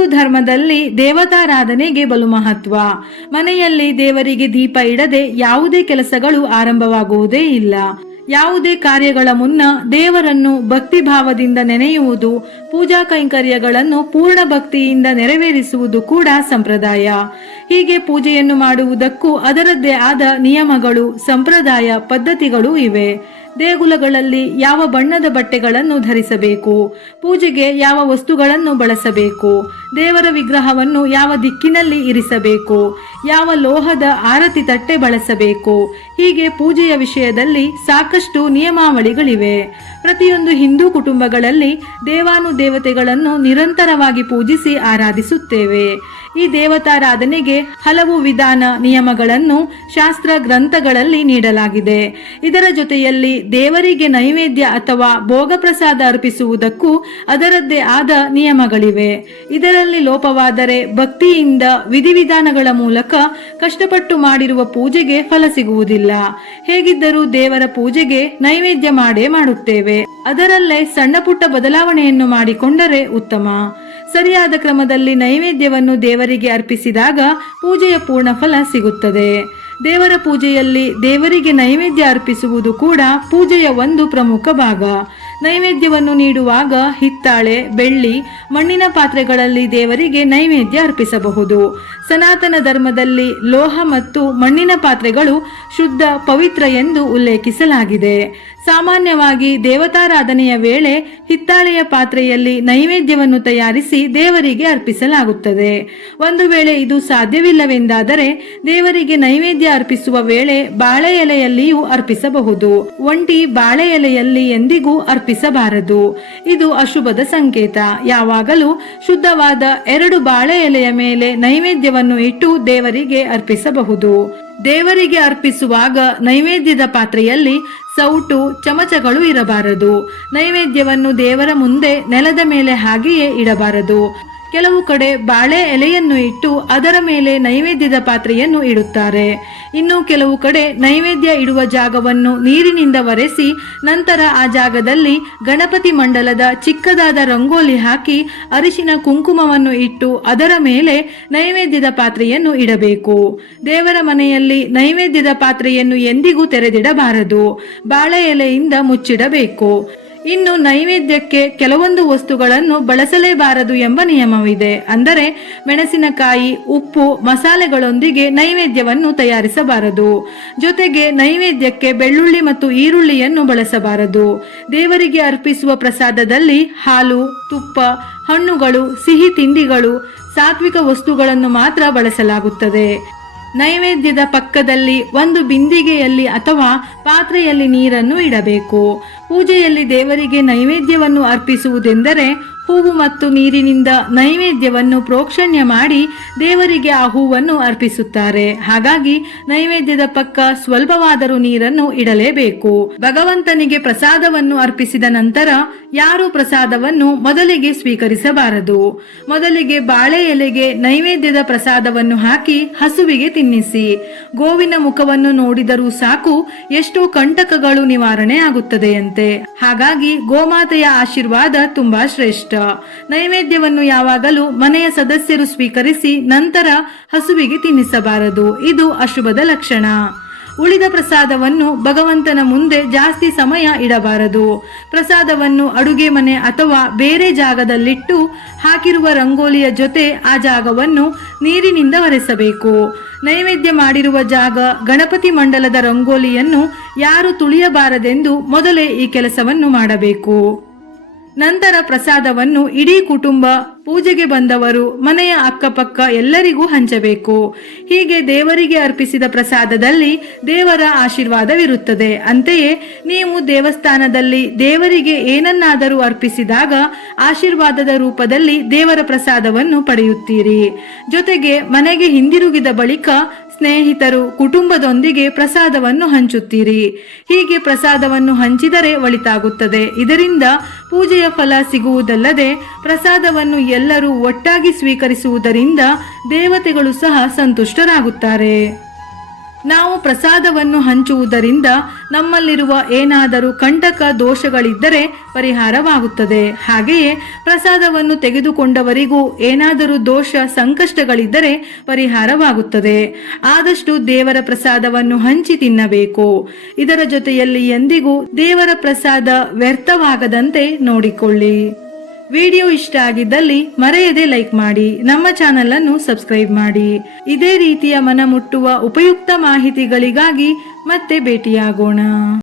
ಹಿಂದೂ ಧರ್ಮದಲ್ಲಿ ದೇವತಾರಾಧನೆಗೆ ಬಲು ಮಹತ್ವ. ಮನೆಯಲ್ಲಿ ದೇವರಿಗೆ ದೀಪ ಇಡದೆ ಯಾವುದೇ ಕೆಲಸಗಳು ಆರಂಭವಾಗುವುದೇ ಇಲ್ಲ. ಯಾವುದೇ ಕಾರ್ಯಗಳ ಮುನ್ನ ದೇವರನ್ನು ಭಕ್ತಿ ಭಾವದಿಂದ ನೆನೆಯುವುದು, ಪೂಜಾ ಕೈಂಕರ್ಯಗಳನ್ನು ಪೂರ್ಣ ಭಕ್ತಿಯಿಂದ ನೆರವೇರಿಸುವುದು ಕೂಡ ಸಂಪ್ರದಾಯ. ಹೀಗೆ ಪೂಜೆಯನ್ನು ಮಾಡುವುದಕ್ಕೂ ಅದರದ್ದೇ ಆದ ನಿಯಮಗಳು, ಸಂಪ್ರದಾಯ, ಪದ್ಧತಿಗಳು ಇವೆ. ದೇಗುಲಗಳಲ್ಲಿ ಯಾವ ಬಣ್ಣದ ಬಟ್ಟೆಗಳನ್ನು ಧರಿಸಬೇಕು, ಪೂಜೆಗೆ ಯಾವ ವಸ್ತುಗಳನ್ನು ಬಳಸಬೇಕು, ದೇವರ ವಿಗ್ರಹವನ್ನು ಯಾವ ದಿಕ್ಕಿನಲ್ಲಿ ಇರಿಸಬೇಕು, ಯಾವ ಲೋಹದ ಆರತಿ ತಟ್ಟೆ ಬಳಸಬೇಕು, ಹೀಗೆ ಪೂಜೆಯ ವಿಷಯದಲ್ಲಿ ಸಾಕಷ್ಟು ನಿಯಮಾವಳಿಗಳಿವೆ. ಪ್ರತಿಯೊಂದು ಹಿಂದೂ ಕುಟುಂಬಗಳಲ್ಲಿ ದೇವಾನುದೇವತೆಗಳನ್ನು ನಿರಂತರವಾಗಿ ಪೂಜಿಸಿ ಆರಾಧಿಸುತ್ತೇವೆ. ಈ ದೇವತಾರಾಧನೆಗೆ ಹಲವು ವಿಧಾನ, ನಿಯಮಗಳನ್ನು ಶಾಸ್ತ್ರ ಗ್ರಂಥಗಳಲ್ಲಿ ನೀಡಲಾಗಿದೆ. ಇದರ ಜೊತೆಯಲ್ಲಿ ದೇವರಿಗೆ ನೈವೇದ್ಯ ಅಥವಾ ಭೋಗ ಪ್ರಸಾದ ಅರ್ಪಿಸುವುದಕ್ಕೂ ಅದರದ್ದೇ ಆದ ನಿಯಮಗಳಿವೆ. ಇದರಲ್ಲಿ ಲೋಪವಾದರೆ ಭಕ್ತಿಯಿಂದ ವಿಧಿವಿಧಾನಗಳ ಮೂಲಕ ಕಷ್ಟಪಟ್ಟು ಮಾಡಿರುವ ಪೂಜೆಗೆ ಫಲ ಸಿಗುವುದಿಲ್ಲ. ಹೇಗಿದ್ದರೂ ದೇವರ ಪೂಜೆಗೆ ನೈವೇದ್ಯ ಮಾಡೇ ಮಾಡುತ್ತೇವೆ. ಅದರಲ್ಲೇ ಸಣ್ಣ ಪುಟ್ಟ ಬದಲಾವಣೆಯನ್ನು ಮಾಡಿಕೊಂಡರೆ ಉತ್ತಮ. ಸರಿಯಾದ ಕ್ರಮದಲ್ಲಿ ನೈವೇದ್ಯವನ್ನು ದೇವರಿಗೆ ಅರ್ಪಿಸಿದಾಗ ಪೂಜೆಯ ಪೂರ್ಣ ಫಲ ಸಿಗುತ್ತದೆ. ದೇವರ ಪೂಜೆಯಲ್ಲಿ ದೇವರಿಗೆ ನೈವೇದ್ಯ ಅರ್ಪಿಸುವುದು ಕೂಡ ಪೂಜೆಯ ಒಂದು ಪ್ರಮುಖ ಭಾಗ. ನೈವೇದ್ಯವನ್ನು ನೀಡುವಾಗ ಹಿತ್ತಾಳೆ, ಬೆಳ್ಳಿ, ಮಣ್ಣಿನ ಪಾತ್ರೆಗಳಲ್ಲಿ ದೇವರಿಗೆ ನೈವೇದ್ಯ ಅರ್ಪಿಸಬಹುದು. ಸನಾತನ ಧರ್ಮದಲ್ಲಿ ಲೋಹ ಮತ್ತು ಮಣ್ಣಿನ ಪಾತ್ರೆಗಳು ಶುದ್ಧ, ಪವಿತ್ರ ಎಂದು ಉಲ್ಲೇಖಿಸಲಾಗಿದೆ. ಸಾಮಾನ್ಯವಾಗಿ ದೇವತಾರಾಧನೆಯ ವೇಳೆ ಹಿತ್ತಾಳೆಯ ಪಾತ್ರೆಯಲ್ಲಿ ನೈವೇದ್ಯವನ್ನು ತಯಾರಿಸಿ ದೇವರಿಗೆ ಅರ್ಪಿಸಲಾಗುತ್ತದೆ. ಒಂದು ವೇಳೆ ಇದು ಸಾಧ್ಯವಿಲ್ಲವೆಂದಾದರೆ ದೇವರಿಗೆ ನೈವೇದ್ಯ ಅರ್ಪಿಸುವ ವೇಳೆ ಬಾಳೆ ಎಲೆಯಲ್ಲಿಯೂ ಅರ್ಪಿಸಬಹುದು. ಒಂಟಿ ಬಾಳೆ ಎಲೆಯಲ್ಲಿ ಎಂದಿಗೂ ಅರ್ಪಿಸಬಾರದು. ಇದು ಅಶುಭದ ಸಂಕೇತ. ಯಾವಾಗಲೂ ಶುದ್ಧವಾದ 2 ಬಾಳೆ ಎಲೆಯ ಮೇಲೆ ನೈವೇದ್ಯವನ್ನು ಇಟ್ಟು ದೇವರಿಗೆ ಅರ್ಪಿಸಬಹುದು. ದೇವರಿಗೆ ಅರ್ಪಿಸುವಾಗ ನೈವೇದ್ಯದ ಪಾತ್ರೆಯಲ್ಲಿ ಸೌಟು, ಚಮಚಗಳು ಇರಬಾರದು. ನೈವೇದ್ಯವನ್ನು ದೇವರ ಮುಂದೆ ನೆಲದ ಮೇಲೆ ಹಾಗೆಯೇ ಇಡಬಾರದು. ಕೆಲವು ಕಡೆ ಬಾಳೆ ಎಲೆಯನ್ನು ಇಟ್ಟು ಅದರ ಮೇಲೆ ನೈವೇದ್ಯದ ಪಾತ್ರೆಯನ್ನು ಇಡುತ್ತಾರೆ. ಇನ್ನು ಕೆಲವು ಕಡೆ ನೈವೇದ್ಯ ಇಡುವ ಜಾಗವನ್ನು ನೀರಿನಿಂದ ಒರೆಸಿ ನಂತರ ಆ ಜಾಗದಲ್ಲಿ ಗಣಪತಿ ಮಂಡಲದ ಚಿಕ್ಕದಾದ ರಂಗೋಲಿ ಹಾಕಿ ಅರಿಶಿನ ಕುಂಕುಮವನ್ನು ಇಟ್ಟು ಅದರ ಮೇಲೆ ನೈವೇದ್ಯದ ಪಾತ್ರೆಯನ್ನು ಇಡಬೇಕು. ದೇವರ ಮನೆಯಲ್ಲಿ ನೈವೇದ್ಯದ ಪಾತ್ರೆಯನ್ನು ಎಂದಿಗೂ ತೆರೆದಿಡಬಾರದು. ಬಾಳೆ ಎಲೆಯಿಂದ ಮುಚ್ಚಿಡಬೇಕು. ಇನ್ನು ನೈವೇದ್ಯಕ್ಕೆ ಕೆಲವೊಂದು ವಸ್ತುಗಳನ್ನು ಬಳಸಲೇಬಾರದು ಎಂಬ ನಿಯಮವಿದೆ. ಅಂದರೆ ಮೆಣಸಿನಕಾಯಿ, ಉಪ್ಪು, ಮಸಾಲೆಗಳೊಂದಿಗೆ ನೈವೇದ್ಯವನ್ನು ತಯಾರಿಸಬಾರದು. ಜೊತೆಗೆ ನೈವೇದ್ಯಕ್ಕೆ ಬೆಳ್ಳುಳ್ಳಿ ಮತ್ತು ಈರುಳ್ಳಿಯನ್ನು ಬಳಸಬಾರದು. ದೇವರಿಗೆ ಅರ್ಪಿಸುವ ಪ್ರಸಾದದಲ್ಲಿ ಹಾಲು, ತುಪ್ಪ, ಹಣ್ಣುಗಳು, ಸಿಹಿ ತಿಂಡಿಗಳು, ಸಾತ್ವಿಕ ವಸ್ತುಗಳನ್ನು ಮಾತ್ರ ಬಳಸಲಾಗುತ್ತದೆ. ನೈವೇದ್ಯದ ಪಕ್ಕದಲ್ಲಿ ಒಂದು ಬಿಂದಿಗೆಯಲ್ಲಿ ಅಥವಾ ಪಾತ್ರೆಯಲ್ಲಿ ನೀರನ್ನು ಇಡಬೇಕು. ಪೂಜೆಯಲ್ಲಿ ದೇವರಿಗೆ ನೈವೇದ್ಯವನ್ನು ಅರ್ಪಿಸುವುದೆಂದರೆ ಹೂವು ಮತ್ತು ನೀರಿನಿಂದ ನೈವೇದ್ಯವನ್ನು ಪ್ರೋಕ್ಷಣ್ಯ ಮಾಡಿ ದೇವರಿಗೆ ಆ ಹೂವನ್ನು ಅರ್ಪಿಸುತ್ತಾರೆ. ಹಾಗಾಗಿ ನೈವೇದ್ಯದ ಪಕ್ಕ ಸ್ವಲ್ಪವಾದರೂ ನೀರನ್ನು ಇಡಲೇಬೇಕು. ಭಗವಂತನಿಗೆ ಪ್ರಸಾದವನ್ನು ಅರ್ಪಿಸಿದ ನಂತರ ಯಾರು ಪ್ರಸಾದವನ್ನು ಮೊದಲಿಗೆ ಸ್ವೀಕರಿಸಬಾರದು. ಮೊದಲಿಗೆ ಬಾಳೆ ಎಲೆಗೆ ನೈವೇದ್ಯದ ಪ್ರಸಾದವನ್ನು ಹಾಕಿ ಹಸುವಿಗೆ ತಿನ್ನಿಸಿ. ಗೋವಿನ ಮುಖವನ್ನು ನೋಡಿದರೂ ಸಾಕು, ಎಷ್ಟೋ ಕಂಟಕಗಳು ನಿವಾರಣೆ ಆಗುತ್ತದೆಯಂತೆ. ಹಾಗಾಗಿ ಗೋಮಾತೆಯ ಆಶೀರ್ವಾದ ತುಂಬಾ ಶ್ರೇಷ್ಠ. ನೈವೇದ್ಯವನ್ನು ಯಾವಾಗಲೂ ಮನೆಯ ಸದಸ್ಯರು ಸ್ವೀಕರಿಸಿ ನಂತರ ಹಸುವಿಗೆ ತಿನ್ನಿಸಬಾರದು. ಇದು ಅಶುಭದ ಲಕ್ಷಣ. ಉಳಿದ ಪ್ರಸಾದವನ್ನು ಭಗವಂತನ ಮುಂದೆ ಜಾಸ್ತಿ ಸಮಯ ಇಡಬಾರದು. ಪ್ರಸಾದವನ್ನು ಅಡುಗೆ ಮನೆ ಅಥವಾ ಬೇರೆ ಜಾಗದಲ್ಲಿಟ್ಟು ಹಾಕಿರುವ ರಂಗೋಲಿಯ ಜೊತೆ ಆ ಜಾಗವನ್ನು ನೀರಿನಿಂದ ಒರೆಸಬೇಕು. ನೈವೇದ್ಯ ಮಾಡಿರುವ ಜಾಗ, ಗಣಪತಿ ಮಂಡಲದ ರಂಗೋಲಿಯನ್ನು ಯಾರು ತುಳಿಯಬಾರದೆಂದು ಮೊದಲೇ ಈ ಕೆಲಸವನ್ನು ಮಾಡಬೇಕು. ನಂತರ ಪ್ರಸಾದವನ್ನು ಇಡೀ ಕುಟುಂಬ, ಪೂಜೆಗೆ ಬಂದವರು, ಮನೆಯ ಅಕ್ಕಪಕ್ಕ ಎಲ್ಲರಿಗೂ ಹಂಚಬೇಕು. ಹೀಗೆ ದೇವರಿಗೆ ಅರ್ಪಿಸಿದ ಪ್ರಸಾದದಲ್ಲಿ ದೇವರ ಆಶೀರ್ವಾದವಿರುತ್ತದೆ. ಅಂತೆಯೇ ನೀವು ದೇವಸ್ಥಾನದಲ್ಲಿ ದೇವರಿಗೆ ಏನನ್ನಾದರೂ ಅರ್ಪಿಸಿದಾಗ ಆಶೀರ್ವಾದದ ರೂಪದಲ್ಲಿ ದೇವರ ಪ್ರಸಾದವನ್ನು ಪಡೆಯುತ್ತೀರಿ. ಜೊತೆಗೆ ಮನೆಗೆ ಹಿಂದಿರುಗಿದ ಬಳಿಕ ಸ್ನೇಹಿತರು, ಕುಟುಂಬದೊಂದಿಗೆ ಪ್ರಸಾದವನ್ನು ಹಂಚುತ್ತೀರಿ. ಹೀಗೆ ಪ್ರಸಾದವನ್ನು ಹಂಚಿದರೆ ಒಳಿತಾಗುತ್ತದೆ. ಇದರಿಂದ ಪೂಜೆಯ ಫಲ ಸಿಗುವುದಲ್ಲದೆ ಪ್ರಸಾದವನ್ನು ಎಲ್ಲರೂ ಒಟ್ಟಾಗಿ ಸ್ವೀಕರಿಸುವುದರಿಂದ ದೇವತೆಗಳು ಸಹ ಸಂತುಷ್ಟರಾಗುತ್ತಾರೆ. ನಾವು ಪ್ರಸಾದವನ್ನು ಹಂಚುವುದರಿಂದ ನಮ್ಮಲ್ಲಿರುವ ಏನಾದರೂ ಕಂಟಕ ದೋಷಗಳಿದ್ದರೆ ಪರಿಹಾರವಾಗುತ್ತದೆ. ಹಾಗೆಯೇ ಪ್ರಸಾದವನ್ನು ತೆಗೆದುಕೊಂಡವರಿಗೂ ಏನಾದರೂ ದೋಷ ಸಂಕಷ್ಟಗಳಿದ್ದರೆ ಪರಿಹಾರವಾಗುತ್ತದೆ. ಆದಷ್ಟು ದೇವರ ಪ್ರಸಾದವನ್ನು ಹಂಚಿ ತಿನ್ನಬೇಕು. ಇದರ ಜೊತೆಯಲ್ಲಿ ಎಂದಿಗೂ ದೇವರ ಪ್ರಸಾದ ವ್ಯರ್ಥವಾಗದಂತೆ ನೋಡಿಕೊಳ್ಳಿ. ವಿಡಿಯೋ ಇಷ್ಟ ಆಗಿದ್ದಲ್ಲಿ ಮರೆಯದೆ ಲೈಕ್ ಮಾಡಿ, ನಮ್ಮ ಚಾನೆಲ್ ಅನ್ನು ಸಬ್ಸ್ಕ್ರೈಬ್ ಮಾಡಿ. ಇದೇ ರೀತಿಯ ಮನಮುಟ್ಟುವ ಉಪಯುಕ್ತ ಮಾಹಿತಿಗಳಿಗಾಗಿ ಮತ್ತೆ ಭೇಟಿಯಾಗೋಣ.